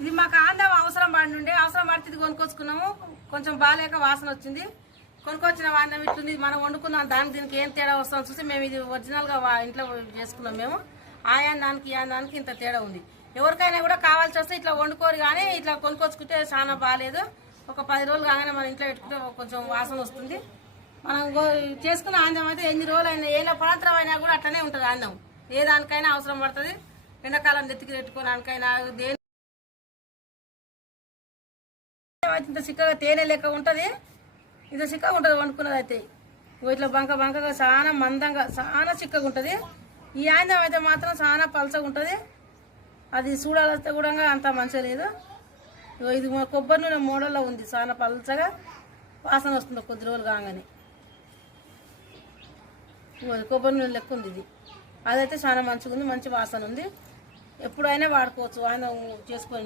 ఇది మాకు ఆందం అవసరం పడి అవసరం పడితే ఇది కొనుక్కొచ్చుకున్నాము. కొంచెం బాగాలేక వాసన వచ్చింది. కొనుక్కొచ్చిన ఆందం ఇట్లుంది. మనం వండుకున్నాం, దీనికి ఏం తేడా వస్తుందో చూసి మేము ఇది ఒరిజినల్గా ఇంట్లో చేసుకున్నాం. మేము దానికి దానికి ఇంత తేడా ఉంది. ఎవరికైనా కూడా కావాల్సి వస్తే ఇట్లా వండుకోరు, కానీ ఇట్లా కొనుక్కొచ్చుకుంటే చాలా బాగాలేదు. ఒక 10 రోజులు కాగానే మన ఇంట్లో పెట్టుకుంటే కొంచెం వాసన వస్తుంది. మనం చేసుకున్న ఆందం అయితే ఎన్ని రోజులు అయినా, ఏళ్ళ పరాంతరం అయినా కూడా అట్లనే ఉంటుంది. ఆందం ఏ దానికైనా అవసరం పడుతుంది. ఎండాకాలం నెత్తికి పెట్టుకోవడానికైనా దేని ఇంత చిక్కగా తేనె లెక్క ఉంటుంది. ఇంత చిక్కగా ఉంటుంది వండుకున్నది అయితే. ఇట్లా బంకగా చాలా మందంగా చాలా చిక్కగా ఉంటుంది. ఈ ఆందం అయితే మాత్రం చాలా పలచగా ఉంటుంది. అది చూడాలంటే కూడా అంత మంచిగా లేదు. ఇది కొబ్బరి నూనె మోడల్లో ఉంది. చాలా పలచగా వాసన వస్తుంది కొద్ది రోజులు కాగానే. కొబ్బరి నూనె లెక్క ఉంది ఇది. అదైతే చాలా మంచిగా ఉంది, మంచి వాసన ఉంది. ఎప్పుడైనా వాడుకోవచ్చు ఆందం చేసుకొని.